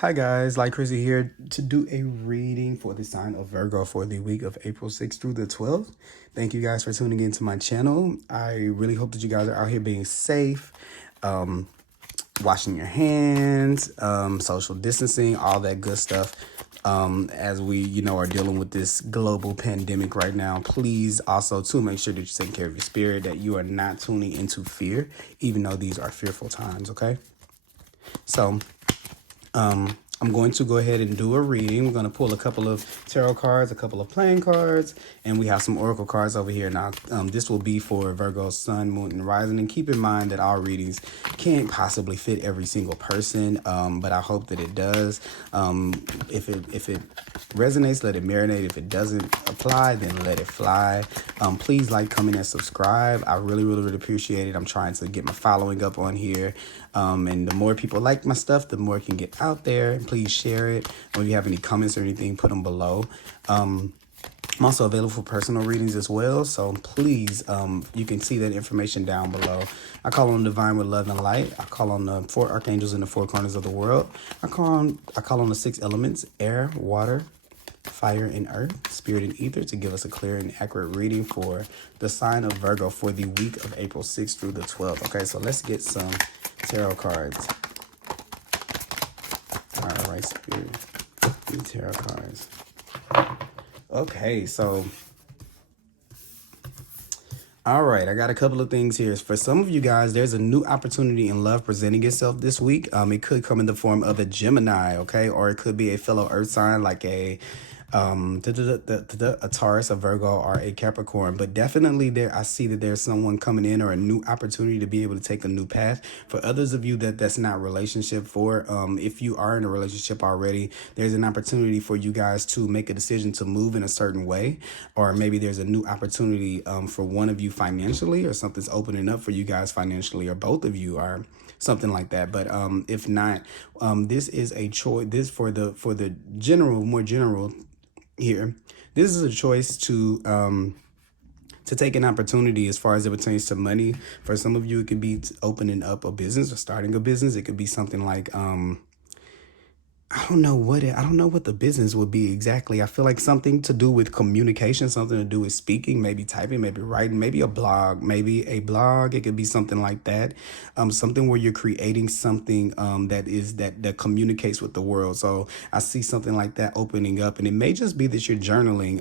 Hi guys, Chrissy here to do a reading for the sign of Virgo for the week of April 6th through the 12th. Thank you guys for tuning into my channel. I really hope that you guys are out here being safe, washing your hands, social distancing, all that good stuff. As we, are dealing with this global pandemic right now, please also to make sure that you're taking care of your spirit, that you are not tuning into fear, even though these are fearful times, okay? So, I'm going to go ahead and do a reading. We're going to pull a couple of tarot cards, a couple of playing cards, and we have some oracle cards over here. Now, this will be for Virgo, Sun, Moon, and Rising. And keep in mind that our readings can't possibly fit every single person, but I hope that it does. If it resonates, let it marinate. If it doesn't apply, then let it fly. Please like, comment, and subscribe. I really appreciate it. I'm trying to get my following up on here. And the more people like my stuff, the more it can get out there. Please share it. Or if you have any comments or anything, put them below. I'm also available for personal readings as well. So please, you can see that information down below. I call on divine with love and light. I call on the 4 archangels in the 4 corners of the world. I call on the 6 elements: air, water, fire, and earth, spirit, and ether, to give us a clear and accurate reading for the sign of Virgo for the week of April 6th through the 12th. Okay, so let's get some tarot cards. All right, spirit, tarot cards. Okay, so all right, I got a couple of things here. For some of you guys, there's a new opportunity in love presenting itself this week. It could come in the form of a Gemini, okay, or it could be a fellow Earth sign like a Taurus, a Virgo, or a Capricorn. But definitely there, I see that there's someone coming in, or a new opportunity to be able to take a new path. For others of you that's not relationship for, if you are in a relationship already, there's an opportunity for you guys to make a decision to move in a certain way, or maybe there's a new opportunity for one of you financially, or something's opening up for you guys financially, or both of you are something like that. But if not, this is a choice. This for the general, more general here, this is a choice to take an opportunity as far as it pertains to money. For some of you, it could be opening up a business or starting a business. It could be something like I don't know what the business would be exactly. I feel like something to do with communication, something to do with speaking, maybe typing, maybe writing, maybe a blog, It could be something like that. Something where you're creating something that communicates with the world. So I see something like that opening up, and it may just be that you're journaling.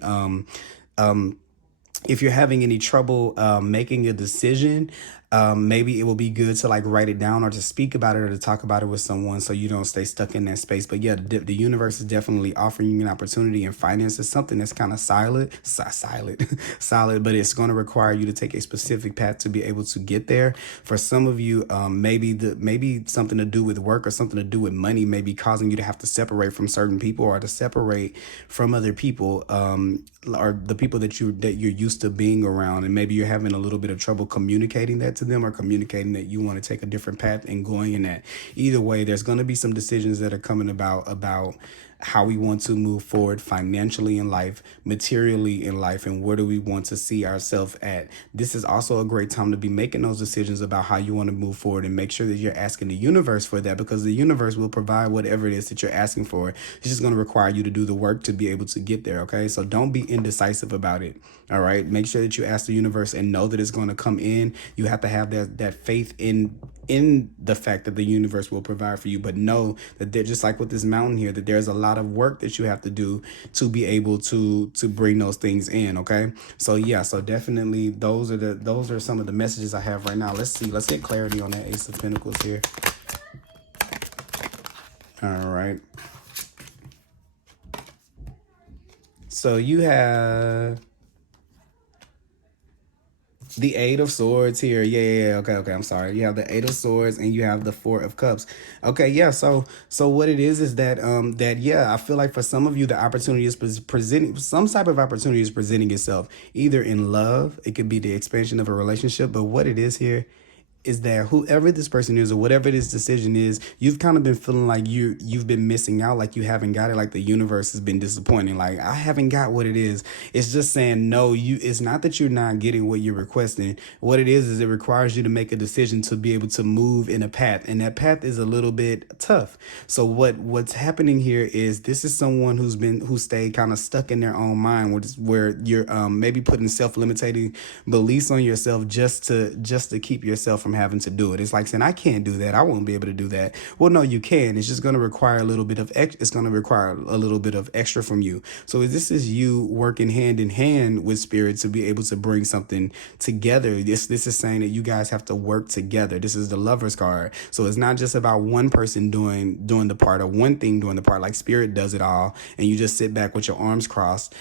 If you're having any trouble making a decision, maybe it will be good to like write it down, or to speak about it, or to talk about it with someone, so you don't stay stuck in that space. But yeah, the universe is definitely offering you an opportunity in finances, something that's kind of solid, but it's going to require you to take a specific path to be able to get there. For some of you, maybe something to do with work, or something to do with money may be causing you to have to separate from certain people, or to separate from other people, or the people that you're used to being around, and maybe you're having a little bit of trouble communicating that to them, or communicating that you want to take a different path and going in that. Either way, there's going to be some decisions that are coming about how we want to move forward financially in life, materially in life, and where do we want to see ourselves at. This is also a great time to be making those decisions about how you want to move forward, and make sure that you're asking the universe for that, because the universe will provide whatever it is that you're asking for. It's just going to require you to do the work to be able to get there, okay? So don't be indecisive about it, all right? Make sure that you ask the universe and know that it's going to come in. You have to have that faith in the fact that the universe will provide for you, but know that they're just like with this mountain here, that there's a lot of work that you have to do to be able to bring those things in, okay? So yeah, so definitely those are some of the messages I have right now. Let's get clarity on that Ace of Pentacles here. All right, so you have the 8 of Swords here. Yeah. Okay. I'm sorry. You have the 8 of Swords, and you have the 4 of Cups. Okay, yeah. So what it is that I feel like for some of you, the opportunity is presenting, some type of opportunity is presenting itself, either in love. It could be the expansion of a relationship, but what it is here, is that whoever this person is or whatever this decision is, you've kind of been feeling like you've been missing out, like you haven't got it, like the universe has been disappointing, like I haven't got what it is. It's just saying no, it's not that you're not getting what you're requesting. What it is it requires you to make a decision to be able to move in a path, and that path is a little bit tough. So what's happening here is this is someone who stayed kind of stuck in their own mind, where you're maybe putting self-limiting beliefs on yourself just to keep yourself from having to do it. It's like saying, I can't do that, I won't be able to do that. Well, no, you can. It's just going to require a little bit of extra from you. So this is you working hand in hand with spirit to be able to bring something together. This is saying that you guys have to work together. This is the Lover's card. So it's not just about one person doing the part, or one thing doing the part, like spirit does it all and you just sit back with your arms crossed,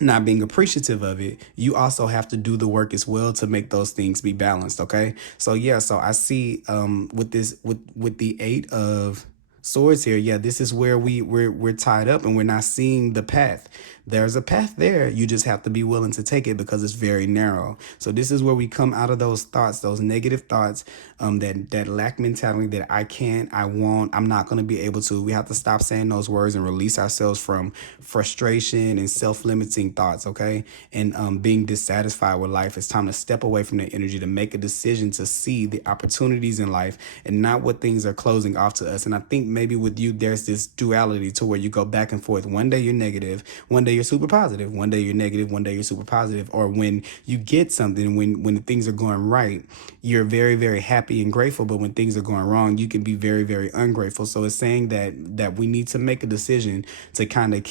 not being appreciative of it. You also have to do the work as well to make those things be balanced. Okay. So yeah, so I see with the 8 of Swords here, yeah, this is where we're tied up and we're not seeing the path. There's a path there. You just have to be willing to take it because it's very narrow. So this is where we come out of those thoughts, those negative thoughts, that lack mentality, that I can't, I won't, I'm not going to be able to. We have to stop saying those words and release ourselves from frustration and self-limiting thoughts, okay? And being dissatisfied with life. It's time to step away from that energy, to make a decision to see the opportunities in life and not what things are closing off to us. And I think maybe with you, there's this duality to where you go back and forth. One day you're negative, one day you're super positive, one day you're negative, one day you're super positive. Or when you get something, when things are going right, you're very, very happy and grateful. But when things are going wrong, you can be very, very ungrateful. So it's saying that we need to make a decision to kind of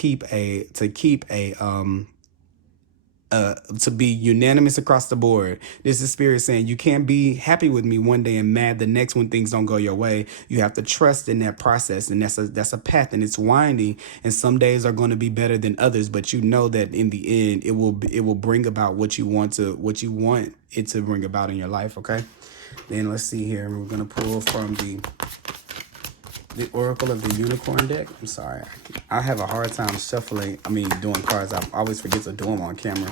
to be unanimous across the board. This is spirit saying you can't be happy with me one day and mad the next when things don't go your way. You have to trust in that process, and that's a path, and it's winding, and some days are going to be better than others, but you know that in the end it will bring about what you want it to bring about in your life. Okay, then let's see here. We're going to pull from the Oracle of the Unicorn deck. I'm sorry, I have a hard time doing cards. I always forget to do them on camera.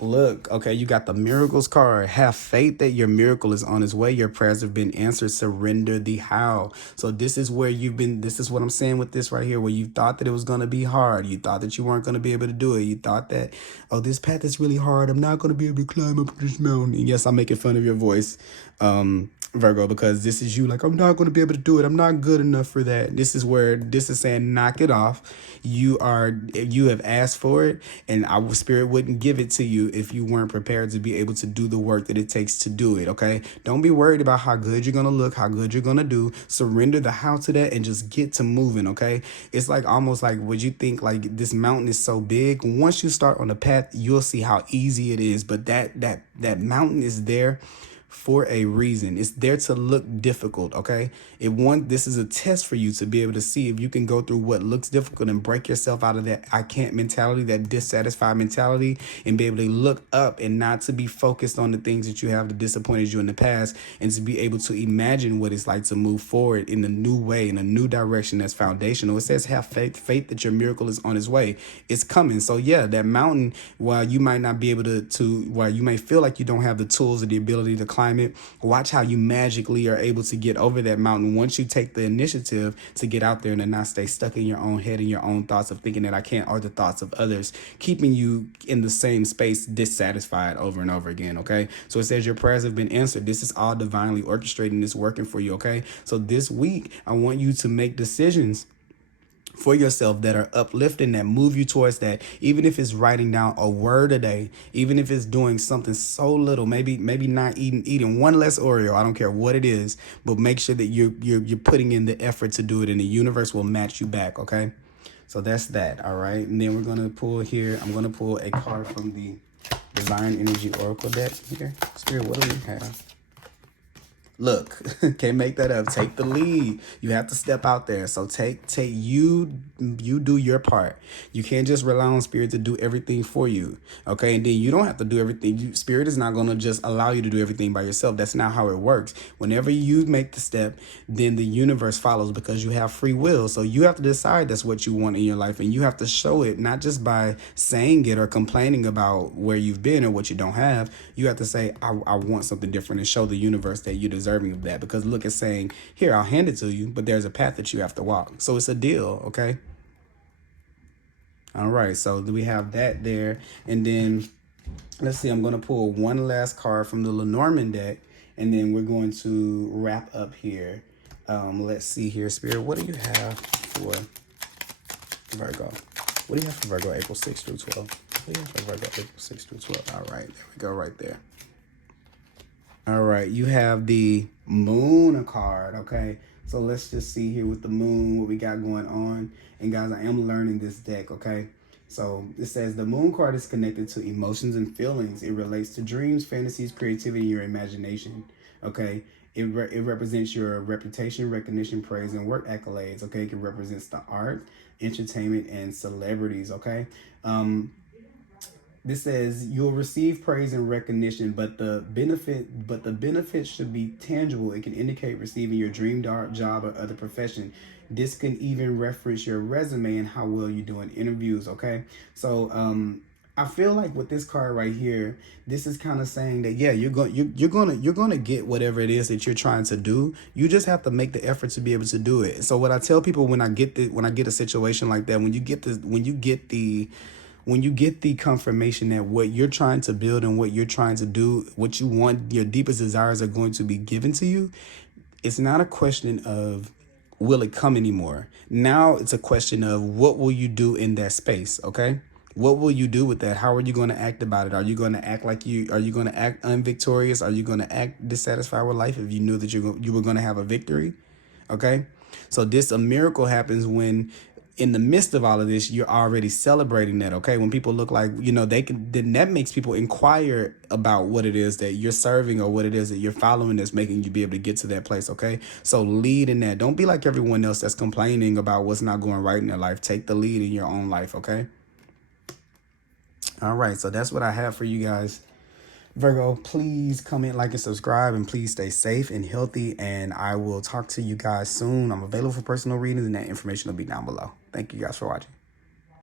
Look, okay, you got the Miracles card. Have faith that your miracle is on its way. Your prayers have been answered. Surrender the how. So this is where this is what I'm saying with this right here, where you thought that it was going to be hard. You thought that you weren't going to be able to do it. You thought that, oh, this path is really hard. I'm not going to be able to climb up this mountain. And yes, I'm making fun of your voice, Virgo, because this is you like, I'm not going to be able to do it. I'm not good enough for that. This is where this is saying, knock it off. You have asked for it, and our spirit wouldn't give it to you if you weren't prepared to be able to do the work that it takes to do it. Okay, don't be worried about how good you're gonna look, how good you're gonna do. Surrender the how to that and just get to moving. Okay, it's like almost like, would you think like this mountain is so big? Once you start on the path, you'll see how easy it is. But that mountain is there for a reason. It's there to look difficult. Okay, this is a test for you to be able to see if you can go through what looks difficult and break yourself out of that I can't mentality, that dissatisfied mentality, and be able to look up and not to be focused on the things that you have that disappointed you in the past, and to be able to imagine what it's like to move forward in a new way, in a new direction that's foundational. It says have faith that your miracle is on its way. It's coming. So yeah, that mountain, while you might not be able while you may feel like you don't have the tools or the ability to climb it, watch how you magically are able to get over that mountain once you take the initiative to get out there and to not stay stuck in your own head and your own thoughts of thinking that I can't, or the thoughts of others keeping you in the same space dissatisfied over and over again. Okay, so it says your prayers have been answered. This is all divinely orchestrated and it's working for you. Okay, so this week I want you to make decisions for yourself that are uplifting, that move you towards that. Even if it's writing down a word a day, even if it's doing something so little, maybe not eating one less Oreo, I don't care what it is, but make sure that you're putting in the effort to do it, and the universe will match you back. Okay, so that's that. All right, and then we're gonna pull here. I'm gonna pull a card from the Divine Energy Oracle deck here. Spirit, what do we have? Look, can't make that up. Take the lead. You have to step out there. So you do your part. You can't just rely on spirit to do everything for you. Okay. And then you don't have to do everything. Spirit is not going to just allow you to do everything by yourself. That's not how it works. Whenever you make the step, then the universe follows because you have free will. So you have to decide that's what you want in your life. And you have to show it, not just by saying it or complaining about where you've been or what you don't have. You have to say, I want something different, and show the universe that you're deserving of that. Because look, it's saying, here, I'll hand it to you, but there's a path that you have to walk. So it's a deal, okay? All right, so we have that there. And then, let's see, I'm going to pull one last card from the Lenormand deck, and then we're going to wrap up here. Let's see here, Spirit, what do you have for Virgo? What do you have for Virgo, April 6th through 12th? What do you have for Virgo, April 6th through 12th? All right, there we go, right there. All right, you have the Moon card, okay? So let's just see here with the Moon what we got going on. And guys, I am learning this deck, okay? So it says the Moon card is connected to emotions and feelings. It relates to dreams, fantasies, creativity, and your imagination, okay? It represents your reputation, recognition, praise, and work accolades, okay? It represents the art, entertainment, and celebrities, okay? This says you'll receive praise and recognition, but the benefit should be tangible. It can indicate receiving your dream job or other profession. This can even reference your resume and how well you do in interviews. Okay, so I feel like with this card right here, this is kind of saying that yeah, you're gonna get whatever it is that you're trying to do. You just have to make the effort to be able to do it. So what I tell people when I get a situation like that, when you get the confirmation that what you're trying to build and what you're trying to do, what you want, your deepest desires are going to be given to you, it's not a question of will it come anymore. Now it's a question of what will you do in that space, okay? What will you do with that? How are you going to act about it? Are you going to act are you going to act unvictorious? Are you going to act dissatisfied with life if you knew that you were going to have a victory? Okay? So a miracle happens when in the midst of all of this, you're already celebrating that, okay? When people look like, then that makes people inquire about what it is that you're serving or what it is that you're following that's making you be able to get to that place, okay? So lead in that. Don't be like everyone else that's complaining about what's not going right in their life. Take the lead in your own life, okay? All right, so that's what I have for you guys. Virgo, please comment, like, and subscribe, and please stay safe and healthy, and I will talk to you guys soon. I'm available for personal readings, and that information will be down below. Thank you guys for watching.